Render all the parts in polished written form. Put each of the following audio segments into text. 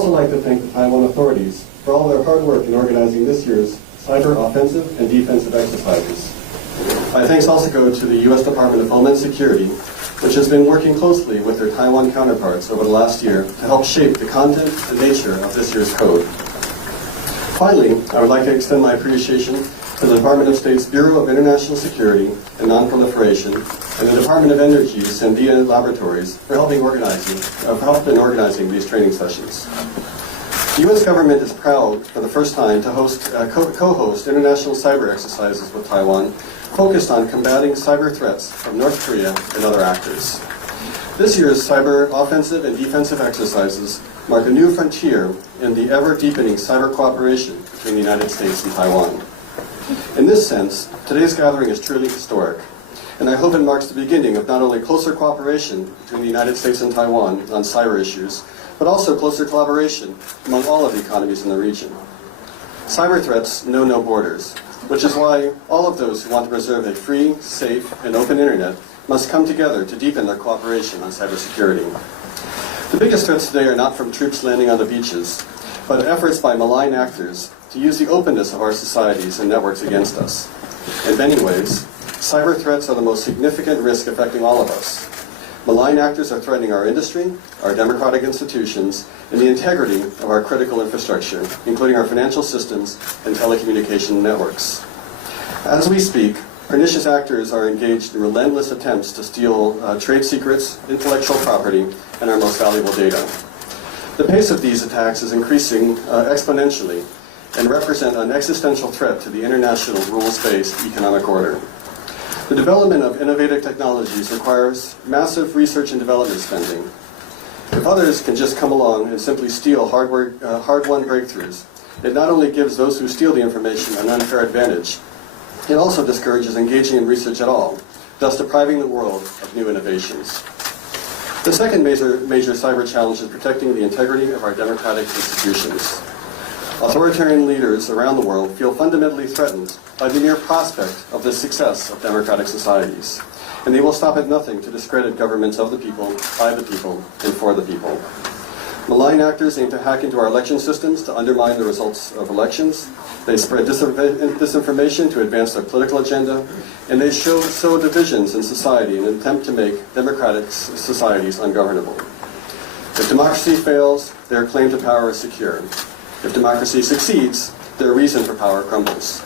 also like to thank the Taiwan authorities for all their hard work in organizing this year's cyber offensive and defensive exercises. My thanks also go to the U.S. Department of Homeland Security, which has been working closely with their Taiwan counterparts over the last year to help shape the content and nature of this year's code. Finally, I would like to extend my appreciation to the Department of State's Bureau of International Security and Nonproliferation and the Department of Energy's Sandia Laboratories for helping organizing these training sessions. The U.S. government is proud for the first time to co-host international cyber exercises with Taiwan focused on combating cyber threats from North Korea and other actors. This year's cyber offensive and defensive exercises mark a new frontier in the ever-deepening cyber cooperation between the United States and Taiwan. In this sense, today's gathering is truly historic, and I hope it marks the beginning of not only closer cooperation between the United States and Taiwan on cyber issues, but also closer collaboration among all of the economies in the region. Cyber threats know no borders, which is why all of those who want to preserve a free, safe, and open internet must come together to deepen their cooperation on cybersecurity. The biggest threats today are not from troops landing on the beaches, but efforts by malign actors to use the openness of our societies and networks against us. In many ways, cyber threats are the most significant risk affecting all of us. Malign actors are threatening our industry, our democratic institutions, and the integrity of our critical infrastructure, including our financial systems and telecommunication networks. As we speak, pernicious actors are engaged in relentless attempts to steal trade secrets, intellectual property, and our most valuable data. The pace of these attacks is increasing exponentially and represent an existential threat to the international rules-based economic order. The development of innovative technologies requires massive research and development spending. If others can just come along and simply steal hard-won breakthroughs, it not only gives those who steal the information an unfair advantage, it also discourages engaging in research at all, thus depriving the world of new innovations. The second major cyber challenge is protecting the integrity of our democratic institutions. Authoritarian leaders around the world feel fundamentally threatened by the mere prospect of the success of democratic societies, and they will stop at nothing to discredit governments of the people, by the people, and for the people. Malign actors aim to hack into our election systems to undermine the results of elections. They spread disinformation to advance their political agenda, and they sow divisions in society in an attempt to make democratic societies ungovernable. If democracy fails, their claim to power is secure. If democracy succeeds, their reason for power crumbles.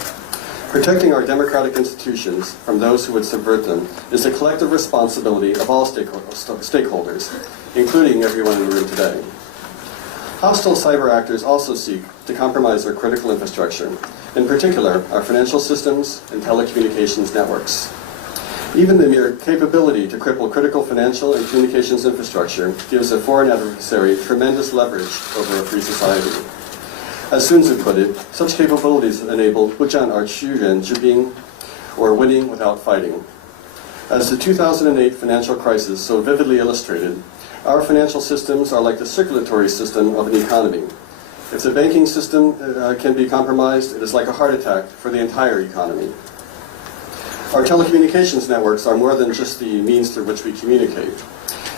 Protecting our democratic institutions from those who would subvert them is a collective responsibility of all stakeholders, including everyone in the room today. Hostile cyber actors also seek to compromise our critical infrastructure, in particular our financial systems and telecommunications networks. Even the mere capability to cripple critical financial and communications infrastructure gives a foreign adversary tremendous leverage over a free society. As Sun Tzu put it, such capabilities enable 不战而屈人之兵, or winning without fighting. As the 2008 financial crisis so vividly illustrated, our financial systems are like the circulatory system of an economy. If the banking system can be compromised, it is like a heart attack for the entire economy. Our telecommunications networks are more than just the means through which we communicate.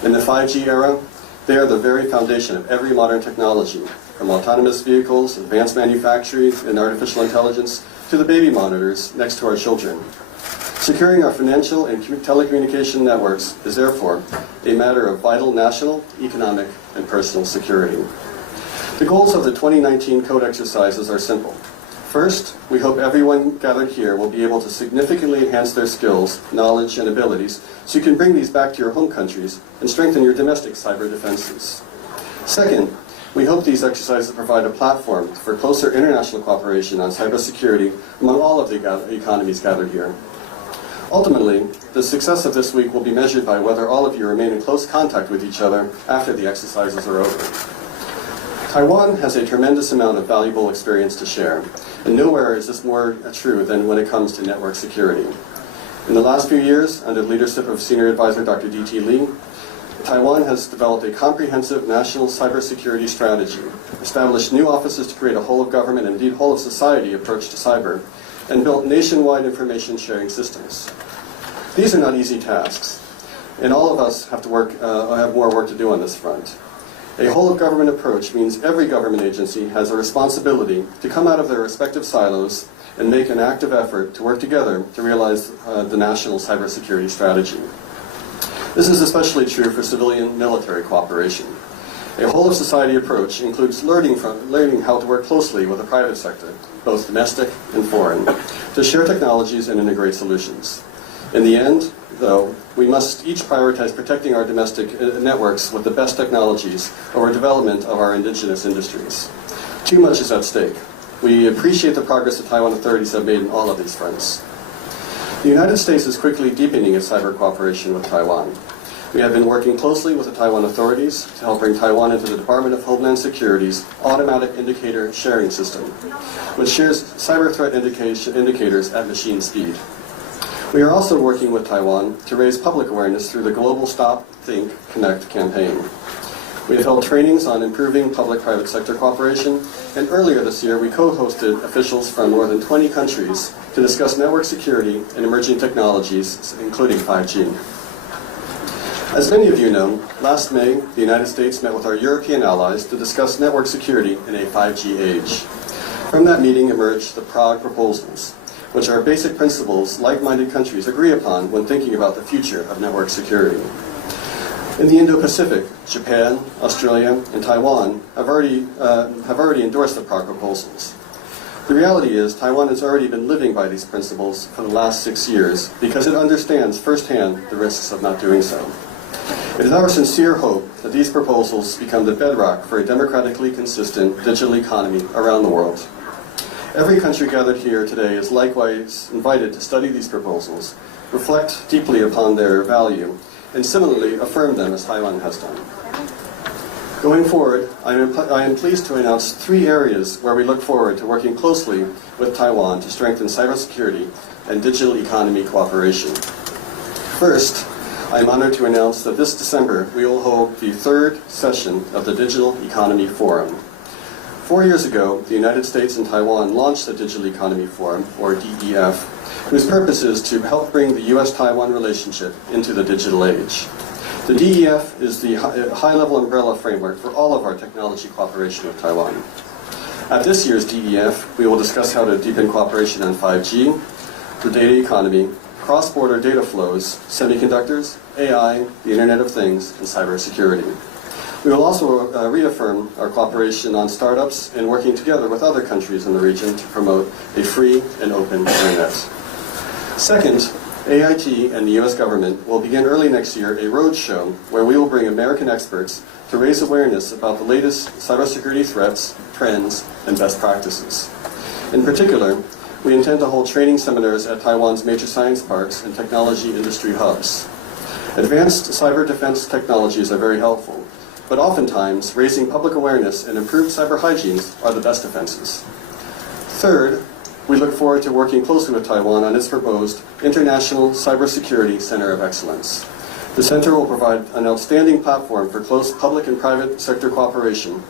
In the 5G era, they are the very foundation of every modern technology, from autonomous vehicles, advanced manufacturing, and artificial intelligence, to the baby monitors next to our children. Securing our financial and telecommunication networks is therefore a matter of vital national, economic, and personal security. The goals of the 2019 code exercises are simple. First, we hope everyone gathered here will be able to significantly enhance their skills, knowledge, and abilities so you can bring these back to your home countries and strengthen your domestic cyber defenses. Second, we hope these exercises provide a platform for closer international cooperation on cybersecurity among all of the economies gathered here. Ultimately, the success of this week will be measured by whether all of you remain in close contact with each other after the exercises are over. Taiwan has a tremendous amount of valuable experience to share, and nowhere is this more true than when it comes to network security. In the last few years, under the leadership of Senior Advisor Dr. D.T. Lee, Taiwan has developed a comprehensive national cybersecurity strategy, established new offices to create a whole-of-government and indeed whole-of-society approach to cyber, and built nationwide information sharing systems. These are not easy tasks, and all of us have more work to do on this front. A whole-of-government approach means every government agency has a responsibility to come out of their respective silos and make an active effort to work together to realize the national cybersecurity strategy. This is especially true for civilian-military cooperation. A whole-of-society approach includes learning how to work closely with the private sector, both domestic and foreign, to share technologies and integrate solutions. In the end, though, we must each prioritize protecting our domestic networks with the best technologies over development of our indigenous industries. Too much is at stake. We appreciate the progress the Taiwan authorities have made in all of these fronts. The United States is quickly deepening its cyber cooperation with Taiwan. We have been working closely with the Taiwan authorities to help bring Taiwan into the Department of Homeland Security's automatic indicator sharing system, which shares cyber threat indicators at machine speed. We are also working with Taiwan to raise public awareness through the Global Stop, Think, Connect campaign. We have held trainings on improving public-private sector cooperation, and earlier this year we co-hosted officials from more than 20 countries to discuss network security and emerging technologies, including 5G. As many of you know, last May, the United States met with our European allies to discuss network security in a 5G age. From that meeting emerged the Prague Proposals, which are basic principles like-minded countries agree upon when thinking about the future of network security. In the Indo-Pacific, Japan, Australia, and Taiwan have already endorsed the Prague Proposals. The reality is Taiwan has already been living by these principles for the last 6 years because it understands firsthand the risks of not doing so. It is our sincere hope that these proposals become the bedrock for a democratically consistent digital economy around the world. Every country gathered here today is likewise invited to study these proposals, reflect deeply upon their value, and similarly affirm them as Taiwan has done. Going forward, I am pleased to announce 3 areas where we look forward to working closely with Taiwan to strengthen cybersecurity and digital economy cooperation. First, I am honored to announce that this December we will hold the 3rd session of the Digital Economy Forum. 4 years ago, the United States and Taiwan launched the Digital Economy Forum, or DEF, whose purpose is to help bring the U.S.-Taiwan relationship into the digital age. The DEF is the high-level umbrella framework for all of our technology cooperation with Taiwan. At this year's DEF, we will discuss how to deepen cooperation on 5G, the data economy, cross-border data flows, semiconductors, AI, the Internet of Things, and cybersecurity. We will also reaffirm our cooperation on startups and working together with other countries in the region to promote a free and open Internet. Second, AIT and the U.S. government will begin early next year a roadshow where we will bring American experts to raise awareness about the latest cybersecurity threats, trends, and best practices. In particular, we intend to hold training seminars at Taiwan's major science parks and technology industry hubs. Advanced cyber defense technologies are very helpful, but oftentimes raising public awareness and improved cyber hygienes are the best defenses. Third, we look forward to working closely with Taiwan on its proposed International Cybersecurity Center of Excellence. The center will provide an outstanding platform for close public and private sector cooperation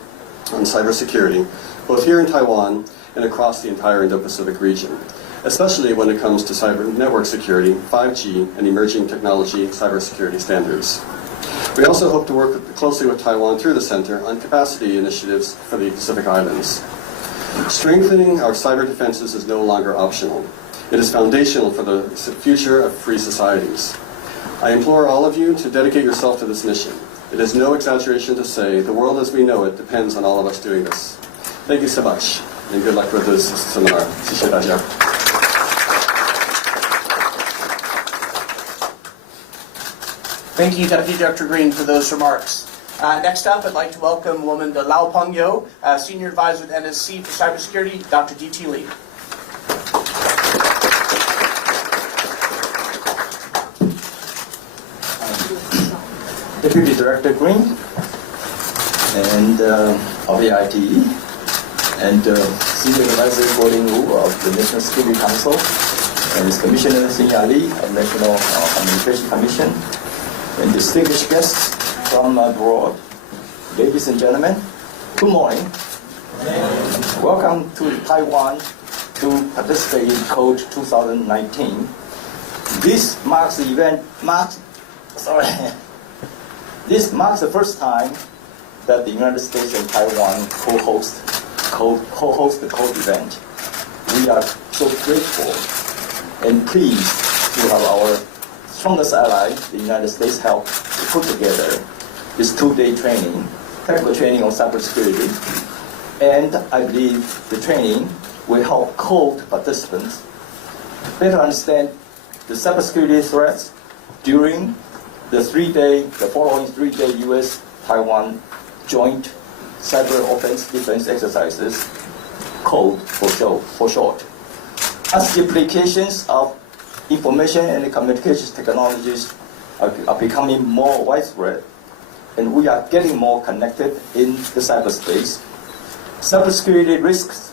on cybersecurity, both here in Taiwan and across the entire Indo-Pacific region, especially when it comes to cyber network security, 5G, and emerging technology cybersecurity standards. We also hope to work closely with Taiwan through the center on capacity initiatives for the Pacific Islands. Strengthening our cyber defenses is no longer optional. It is foundational for the future of free societies. I implore all of you to dedicate yourself to this mission. It is no exaggeration to say the world as we know it depends on all of us doing this. Thank you so much, and good luck with this seminar. 谢谢大家. Thank you, Deputy Director Green, for those remarks. Next up, I'd like to welcome woman De Lao Pengyo, Senior Advisor at NSC for Cybersecurity, Dr. D.T. Lee. Deputy Director Green and of the ITE and Senior Advisor Gordon Wu of the National Security Council and Commissioner Xin Li of National Communication Commission and distinguished guests from abroad, ladies and gentlemen, good morning. Welcome to Taiwan to participate in Code 2019. This marks the first time that the United States and Taiwan co-host the CODE event. We are so grateful and pleased to have our strongest ally, the United States, help to put together this 2-day training, technical training on cybersecurity. And I believe the training will help CODE participants better understand the cybersecurity threats during the following 3-day U.S.-Taiwan joint cyber offense defense exercises, CODE for short. As the applications of information and communications technologies are becoming more widespread, and we are getting more connected in the cyberspace, cybersecurity risks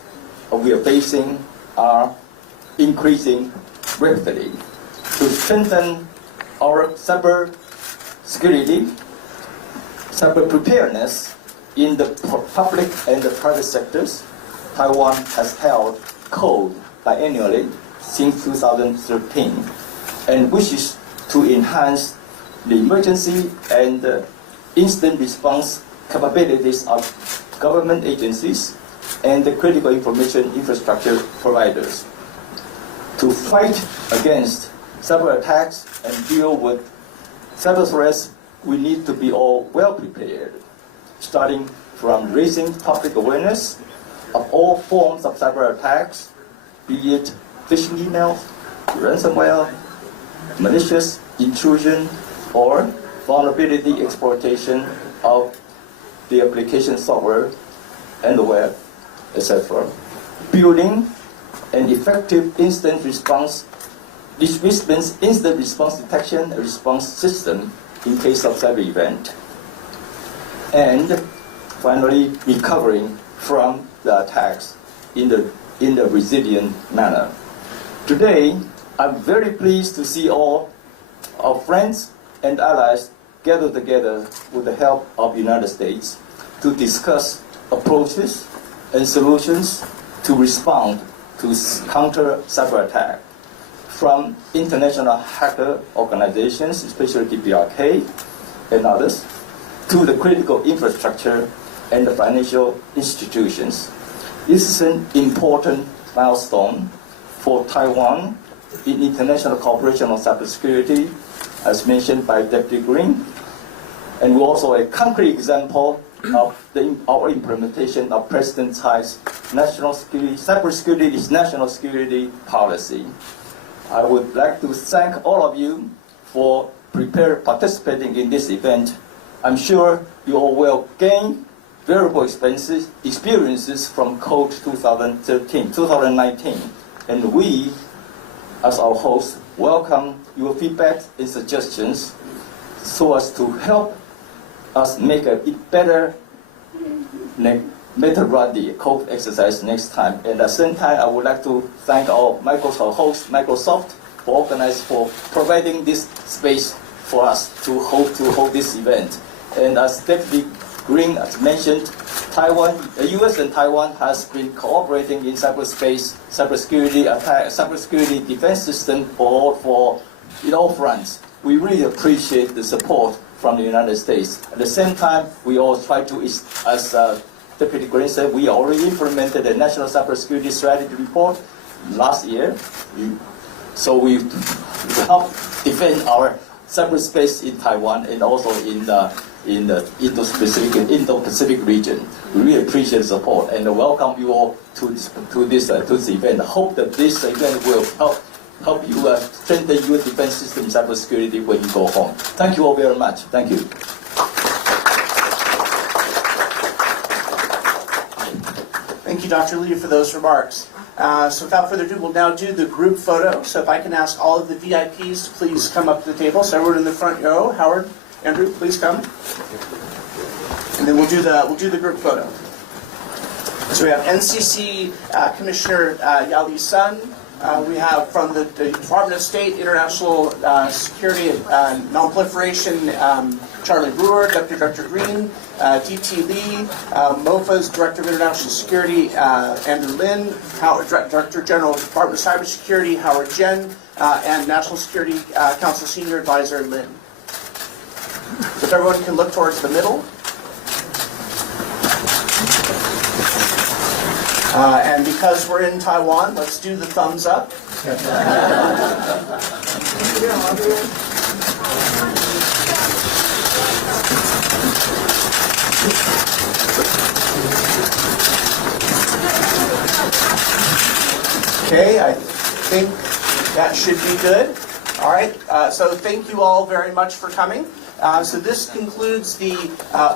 we are facing are increasing rapidly. To strengthen our cyber preparedness in the public and the private sectors, Taiwan has held CODE biannually since 2013 and wishes to enhance the emergency and instant response capabilities of government agencies and the critical information infrastructure providers. To fight against cyber attacks and deal with cyber threats, we need to be all well prepared, starting from raising public awareness of all forms of cyber attacks, be it phishing emails, ransomware, malicious intrusion, or vulnerability exploitation of the application software and the web, etc. Building an effective instant response detection and response system in case of cyber event. And finally, recovering from the attacks in a resilient manner. Today, I'm very pleased to see all our friends and allies gather together with the help of the United States to discuss approaches and solutions to respond to counter cyber attack from international hacker organizations, especially DPRK and others, to the critical infrastructure and the financial institutions. This is an important milestone for Taiwan in international cooperation on cybersecurity, as mentioned by Deputy Green, and also a concrete example of our implementation of President Tsai's cybersecurity is national security policy. I would like to thank all of you for participating in this event. I'm sure you all will gain valuable experiences from CODE 2019, and we, as our host, welcome your feedback and suggestions so as to help us make a better run the CODE exercise next time. And at the same time, I would like to thank our host, Microsoft, for providing this space for us to hold this event. And as Deputy Green has mentioned, the U.S. and Taiwan has been cooperating in cybersecurity defense system in all fronts. We really appreciate the support from the United States. At the same time, we all try to, as Deputy Green said, we already implemented a national cybersecurity strategy report last year. So we help defend our cyberspace in Taiwan and also in the Indo-Pacific region. We really appreciate the support and welcome you all to this event. I hope that this event will help you strengthen your defense system cybersecurity when you go home. Thank you all very much. Thank you. Thank you, Dr. Lee, for those remarks. So without further ado, we'll now do the group photo. So if I can ask all of the VIPs to please come up to the table. So everyone in the front row, Howard, Andrew, please come. And then we'll do the group photo. So we have NCC Commissioner Yali Sun. We have from the Department of State, International Security and Nonproliferation, Charlie Brewer, Dr. Green, DT Lee, MOFA's Director of International Security, Andrew Lin, Director General, Department of Cybersecurity, Howard Jen, and National Security Council Senior Advisor Lin. So if everyone can look towards the middle. And because we're in Taiwan, let's do the thumbs up. Okay, I think that should be good. All right, so thank you all very much for coming. So this concludes the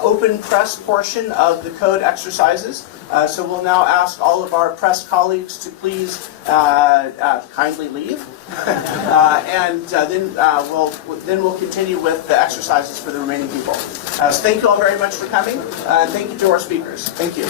open press portion of the code exercises. So we'll now ask all of our press colleagues to please kindly leave, and then we'll continue with the exercises for the remaining people. So thank you all very much for coming, and thank you to our speakers. Thank you.